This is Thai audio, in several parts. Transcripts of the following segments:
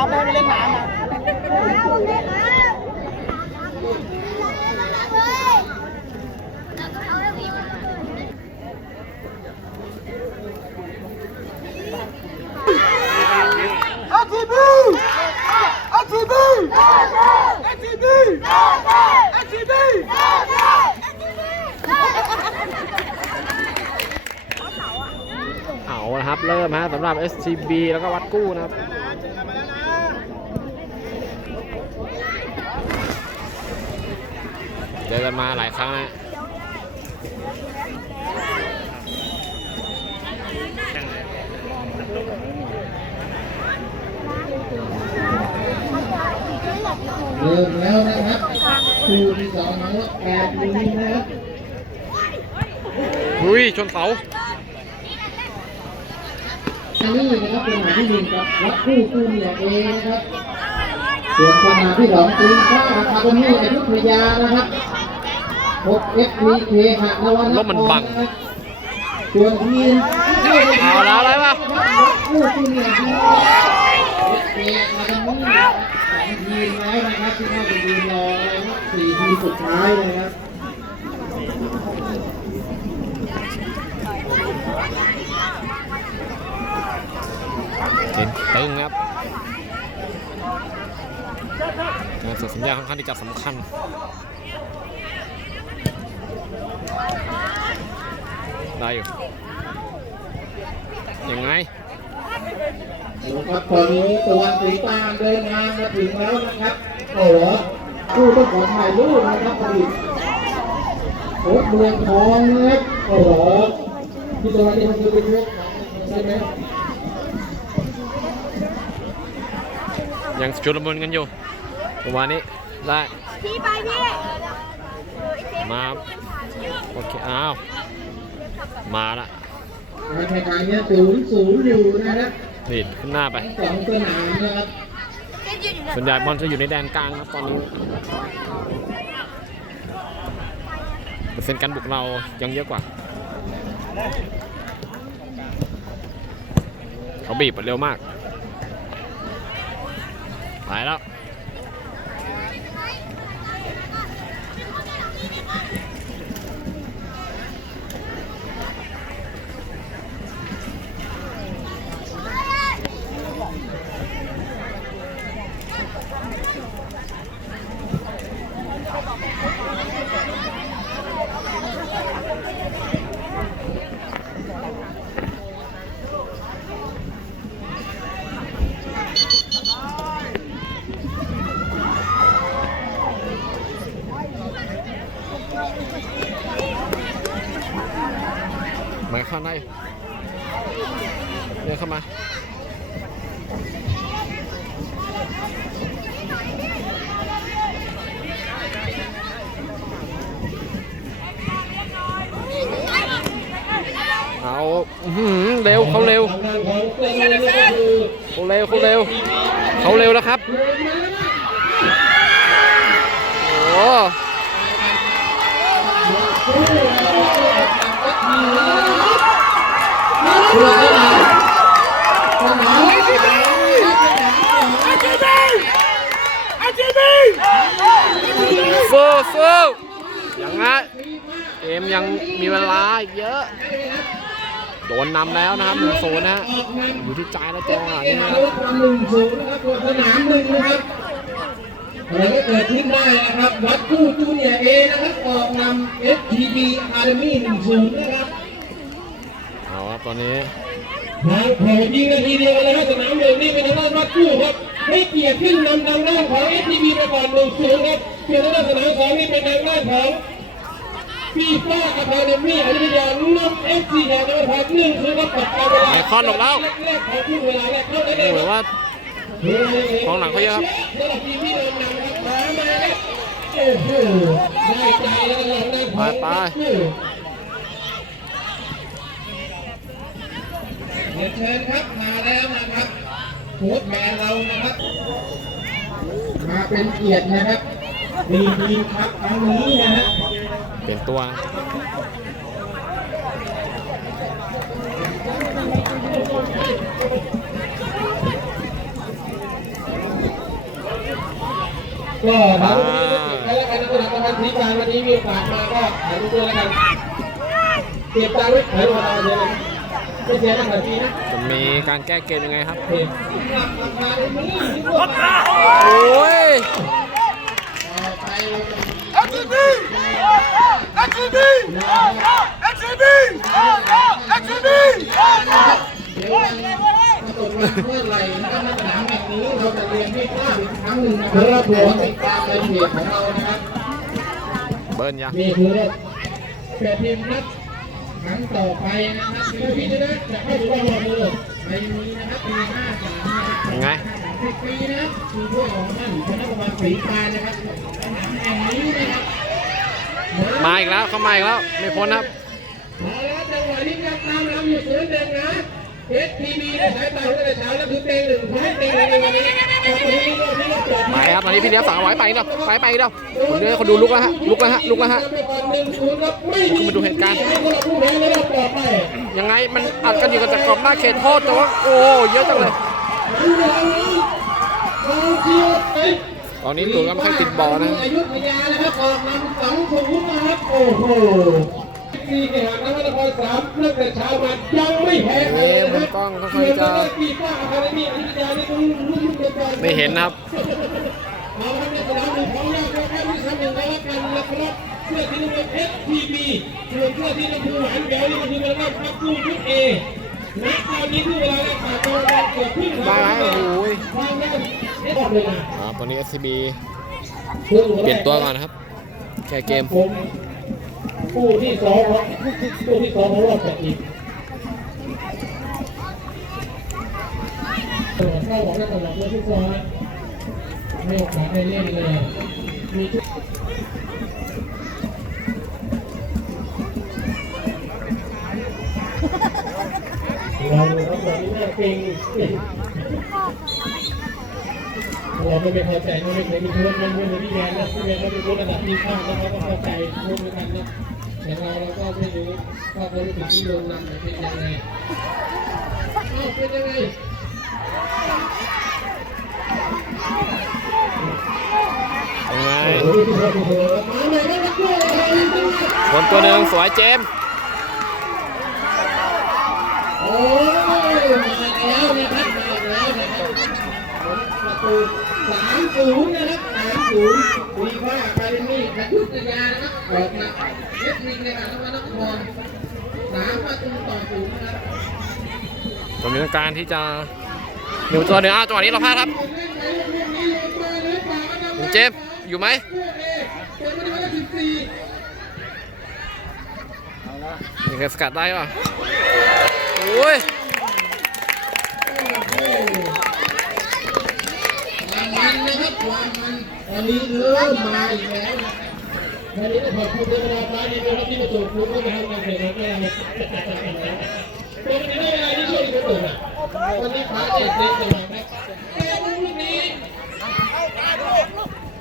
รับไม่ให้ไปเล่นน้ำนะอาทีบีอาทีบีอาทีบีอาทีบีเอาละครับ เริ่มฮะสำหรับ SCB แล้วก็วัดกู้นะครับ เจอกันมาหลายครั้งนะเริ่มแล้วนะครับคู่ที่สองของแปดนี้นะครับอุ้ยชนเสาอันนี้นะครับเป็นหมายที่หนึ่งกับวัดคู่คู่เนี่ยเองนะครับส่วนสนามที่สองตีข้าอาคาเดมี่อยุธยานะครับ พบเอฟพีเคหะนวันรถมันบัง ส่วนทีมเอาแล้วอะไรวะวัดคู่คู่เนี่ยทีมเอฟพีอาคาเดมี่สองทีมแล้วนะครับที่เข้าไปยืนรอนะครับสี่ทีมสุดท้ายเลยครับเห็นตึงครับงานส่งสัญญาณค่อนข้างที่จะสำคัญ ได้อยู่ยังไงดูครับตอนนี้ตะวันสีตางเดินทางมาถึงแล้วนะครับโอ้โหผู้ต้องขอถ่ายรูปนะครับผลิตโค้ชเมืองทองนะครับโอ้โหที่ตะวันนี่มันคือเป็นเรื่องของใช่ไหมยังชุลมุนกันอยู่ประมาณนี้ได้พี่ไปพี่มาโอเคอ้าว มาละการแข่งขันเนี่ยศูนย์ศูนย์อยู่นะครับนี่ขึ้นหน้าไปสองสนามนะครับส่วนใหญ่บอลจะอยู่ในแดนกลางครับตอนนี้เปอร์เซ็นต์การบุกเรายังเยอะกว่า เขาบีบเร็วมาก ไปแล้ว เดินเข้ามาเอาเร็วเขาเร็วเขาเร็วเขาเร็วเขาเร็วแล้วครับโอ้ สู้สู้ยังไงเกมยังมีเวลาอีกเยอะ โดนนำแล้วนะครับหนึ่งศูนย์นะอยู่ที่ใจแล้วจังหวะนี้นะครับหนึ่งศูนย์นะครับนสนามหนึ่งนะครับอะไรก็เกิดขึ้นได้นะครับ วัดคู่จูเนียเอนะครับ ออกนำ FTB Academy หนึ่งศูนย์นะครับ ตอนนี้ทางแถวยิงนาทีเดียวกันเลยครับสนามเดิมนี่เป็นทางด้านวัดคู่ครับให้เกียรติขึ้นนำทางด้านของ FTB ไปก่อนหนึ่งศูนย์ครับเกียรติทางด้านสนามสองนี่เป็นทางด้านของฟีฟ่าอะคาเดมี่อยุธยานำเอฟซีแดงนะครับหนึ่งคือว่าปัดการเวลาไอคอนออกแล้วแรกๆของช่วงเวลาแรกเข้าได้ดูเลยเหมือนว่าของหลังเขาเยอะครับสำหรับทีมที่เดินนำครับมามาครับโอ้โหได้ใจแล้วหลังด้านของไป รียนเชิญครับมาแล้วนะครับโค้ชแมนเรานะครับ มาเป็นเกียรตินะครับดีทีมครับครั้งนี้นะฮะเปลี่ยนตัวก็ทางนี้ก็เก็บไว้แล้วกันนะสำหรับรางวัลสีจานวันนี้มีโอกาสมาก็ถ่ายรูปด้วยแล้วกันเก็บตังค์ไว้ถ่ายรูปเอาเดี๋ยวเลยไม่เสียตังค์แบบนี้นะ จะมีการแก้เกมยังไงครับเก็บราคาในมือที่พวกเราโอ้ยไปเลย FCB! FCB! FCB! FCB! เดี๋ยววันมาตรวจวันเมื่อไหร่นะครับในสนามแห่งนี้เราจะเรียนให้ทราบอีกครั้งหนึ่งนะครับผมติดตามรายละเอียดของเรานะครับเบิ้ลยังนี่คือแปดทีมนัด ครั้งต่อไปนะครับคือพี่ชนะจะเข้าสู่รอบรองเลยในนี้นะครับปีห้าสามนะครับยังไงสิบปีนะครับมีถ้วยของท่านคณะกรรมการสีฟ้านะครับสนามแห่งนี้นะครับมาอีกแล้วเข้ามาอีกแล้วไม่พ้นครับมาแล้วจังหวะนี้จะตามเราอยู่ศูนย์หนึ่งนะ เอสทีวีในสายตาของแต่เช้าแล้วคือเต็งหนึ่งขอให้เต็งในวันนี้ขอบคุณที่ร่วมที่ร่วมปลอดไปภัยครับตอนนี้พี่เลี้ยงสั่งเอาไว้ไปอีกแล้วไปไปอีกแล้วคนเดียวคนดูลุกแล้วฮะลุกแล้วฮะลุกแล้วฮะขึ้นมาดูเหตุการณ์ยังไงมันอัดกันอยู่กับจากกรอบหน้าเขตโทษแต่ว่าโอ้เยอะจังเลยตอนนี้ตัวก็ไม่ค่อยติดบอลนะอยุธยานะครับออกนำสองศูนย์นะครับ โอ้โห นี่เนี่ยนครนครสามเริ่มแต่เช้ามายังไม่แพ้ใครเอ๊ะเลยมุนะมกล้องค่อนข้างจะปีฟ้าอาคาเดมี่อยุธยานี่ต้องรุ่นเดียวกันไม่เห็นนะครับเอาละครับในสนามหนึ่งของยากนะครับที่ทำหนึ่งแล้วกันนะครับเสื้อสีน้ำเงิน SPB ส่วนเสื้อสีน้ำพูหวานแหววนี่ก็คือเวลาพักกู้ชุดเอณตอนนี้คือเวลาได้ขาดตัวการเกิดขึ้นได้ไหมโอ้โหความแน่นเอ๊ะบอกเลยนะครับตอนนี้ SCB เปลี่ยนตัวก่อนนะครับ แก้เกมผม คู่ที่สองครับคู่ที่สองของรอบแปดทีมเข้าบอกได้ตลอดเลยทุกคนไม่โอกาสได้เล่นเลยมีทุกเราครับตอนนี้แม่เก่งเราไม่เป็นเข้าใจไม่เคยมีเพื่อนไม่ไม่เคยมีแฟนนะพี่แฟนเราเป็นคนระดับที่ข้ามนะครับก็เข้าใจร่วมกันนะ แต่เราเราก็ไม่รู้ว่าเขารู้สึกที่ลงนำเป็นยังไงอ้าเป็นยังไงยังไงโอ้โหโอ้โหมาเลยนะนักด้วยเลยคนตัวหนึ่งสวยเจมโอ้ยมาแล้วนะครับมาแล้วนะครับประตูสามศูนย์นะครับ ศูนย์วีว่าคาเดมี่พัทธยานะครับออกมาเล็กลิงในการนวนครสามประตูต่อศูนย์นะครับตอนนี้ต้องการที่จะหนึ่งตัวหนึ่งอ้าวจังหวะนี้เราพลาดครับเจมอยู่ไหมยังไงสกัดได้ป่ะโอ้ย วันนะครับวามมันตอนนี้เริ่มมาอีกแล้ววันนี้ขอบคุณเจ้าหน้าที่นะครับที่มาตรวจคุณก็มาทำงานเสร็จแล้วไม่อะไรตัวนี้ได้เวลาที่ช่วยกันตรวจอะวันนี้พาเจ็ดเซนจะมาไหมแกลูกนี้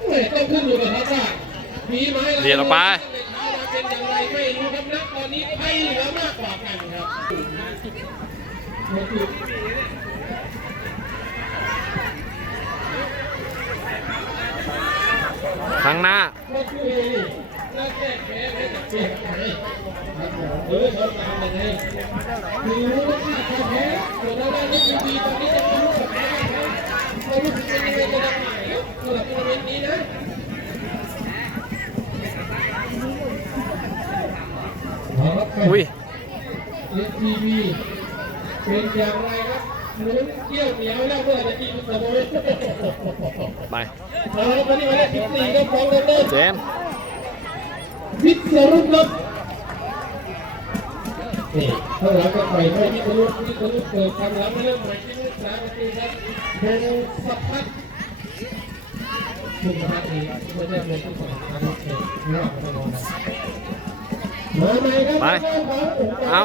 เฮ้ยต้องขึ้นอยู่กับเขาว่ามีไหมเรียนออกไปเป็นอย่างไรไม่รู้ครับนะตอนนี้ใครเหลือมากกว่ากันครับ ครั้งหน้า ก็คือน่าแก้แค้นให้กับเพื่อนไงเออเขาตามยังไงคือรู้ว่าเขาแพ้แต่เราได้รู้ดีๆตอนนี้จะรู้กับแพ้เรารู้สึกเป็นยังไงจะได้ไหมสำหรับทัวร์นาเมนต์นี้นะเอาละครับอุ้ยเอทีวีเป็นอย่างไรครับลุ้น เกี่ยวเหนียวแล้วเพื่อจะทีมเสมอไปเอาละวันนี้วันที่14ครับของเริ่มเจมส์วิศรุตครับนี่ข้างหลังก็ไปล่อยให้วิศรุตวิศรุตเปิดทำแล้วเริ่มใหม่ที่สามนาทีครับเป็นสัพพัฒน์คุณพระเอกไม่ได้เป็นที่สองอารุณเอกรอบไปนอนมาใหม่ครับไปเอา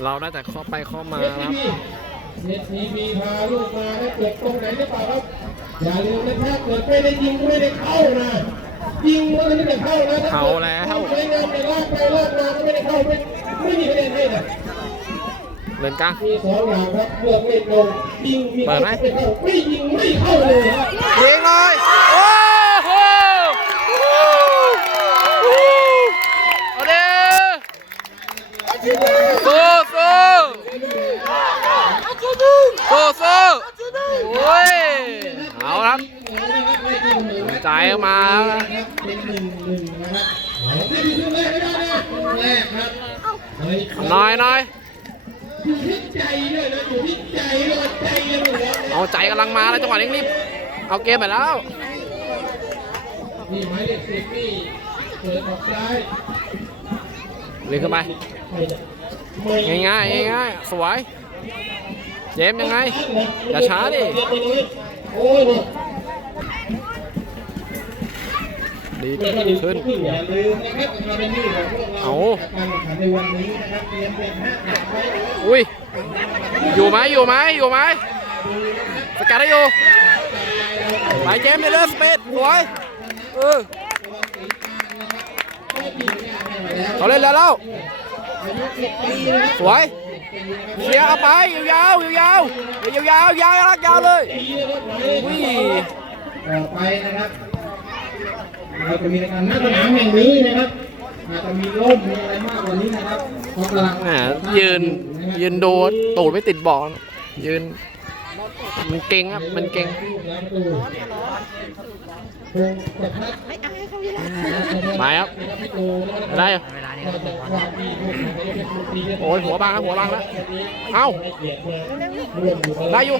ที่สวยครับแล้วของเราได้แต่ข้อไปข้อมาเอนะครับทีเอทีวีพาลูกมาให้เกิดตรงไหนหรือเปล่าครับ อย่าลืมนะถ้าเกิดไม่ได้ยิงไม่ได้เข้านะยิงมันไม่ได้เข้านะเข้าแล้วสวยงามแต่ลากไปลากมาก็ไม่ได้เข้าไม่ไม่มีคะแนนให้นะเล่นกลางมีสองอย่างครับเลือกเล่นลงยิงมีเปิดไหมไม่ยิงไม่เข้าเลยยิงหน่อยโอ้โหเอาเด้สู้สู้สู้สู้โอ้ยเอาครับใจมาแล้วนะเป็นหนึ่งหนึ่งนะครับเอาไม่ดีช่วยแรกไม่ได้นะแรกครับเฮ้ยเอยน้อยเอาใจกำลังมาแล้วจังหวะนี้รีบเอาเกมไปแล้วนี่หมายเลขสิบนี่เปิดออกซ้ายเรียนขึ้นไปง่ายง่ายๆง่ายๆสวย เจมยังไง อย่าช้าดิดีขึ้น เอาอุ้ย อยู่ไหมอยู่ไหมอยู่ไหมสกัดได้อยู่ไปเจมส์เดอร์สเปดสวยเออเขาเล่นแล้วแล้วสวย เชียร์เอาไปยาวๆยาวๆยาวๆยาวๆยาวๆยาวๆเลยอุ้ยต่อไปนะครับเราจะมีการหน้าสนามแห่งนี้นะครับอาจจะมีร่มมีอะไรมากกว่านี้นะครับเพราะกำลังแหมยืนยืนดูตูดไม่ติดบอลยืนมันเก่งครับมันเก่งมาครับได้เหรอ โอ้ยหัวบางแล้วหัวบางแล้ว เอ้า ได้อยู่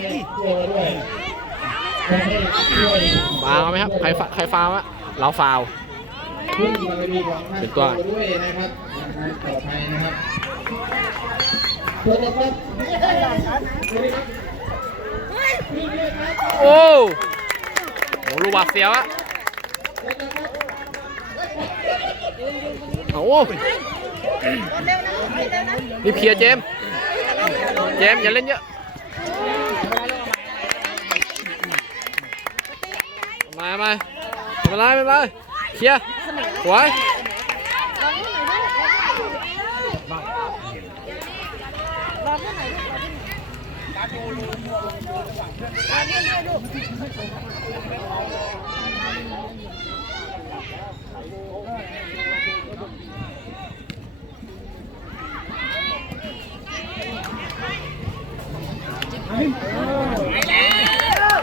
ฟาวไหมครับ ใครใครฟาวอะเราฟาวเป็นตัวด้วยนะครับต่อไปนะครับโอ้โหลูกบาดเสียวอะ เอานี่เคลียร์เจม เจมอย่าเล่นเยอะ มามาไม่เป็นไรไม่เป็นไรเคลียร์สวย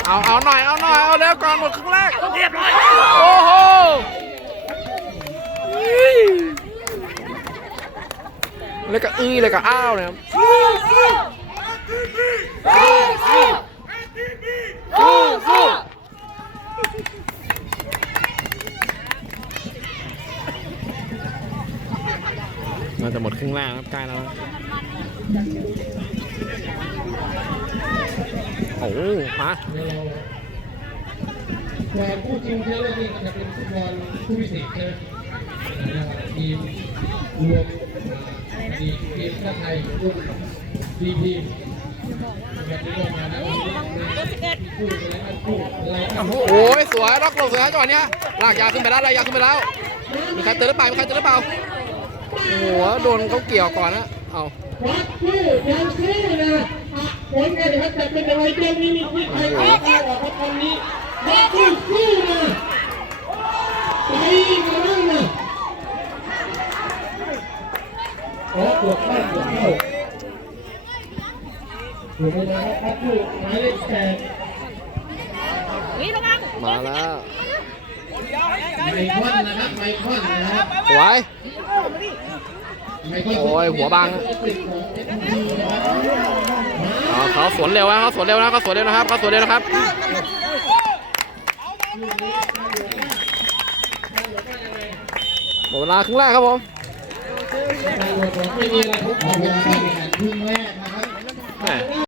เอาเอาหน่อย เอาหน่อย เอาเร็วก่อนหมดครึ่งแรกเรียบร้อยโอ้โหแล้วก็อื้อแล้วก็อ้าวนะครับ นจะหมดครึ่งแรกครับใกล้แล้วโอ้โหมาแต่ผู้จริงเยอะนี่จะเป็นฟุตบอลผู้พิเศษนะทีมรวมทีมทีมชาติไทยรุ่นดีทีมแบบนี้ออกมาแล้วคู่อะไรกันคู่อะไรกันโอ้ยสวยล็อกลบสวยจังหวะนี้ลากยาขึ้นไปแล้วลากยาขึ้นไปแล้วมีใครเตือนหรือเปล่ามีใครเตือนหรือเปล่า หัวโดนเขาเกี่ยวก่อนนะเอาวัดคู่ยังคู่นะผลการแข่งขันจะเป็นอะไรเกมนี้มีที่ใครเข้าเข้าออกครับตอนนี้วัดคู่คู่นะไปมาบ้างนะโอ้ปวดเข้าปวดเข้าอยู่ในนะครับวัดคู่หมายเลขแปดมาแล้วไมคอนนะครับไมคอนนะครับสวยไมคอน โอ้ยหัวบังเขาสวนเร็วนะเขาสวนเร็วนะเขาสวนเร็วนะครับเขาสวนเร็วนะครับหมดเวลาครึ่งแรกครับผมไม่มีอะไรทุกคนเวลาการครึ่งแรกนะครับแหม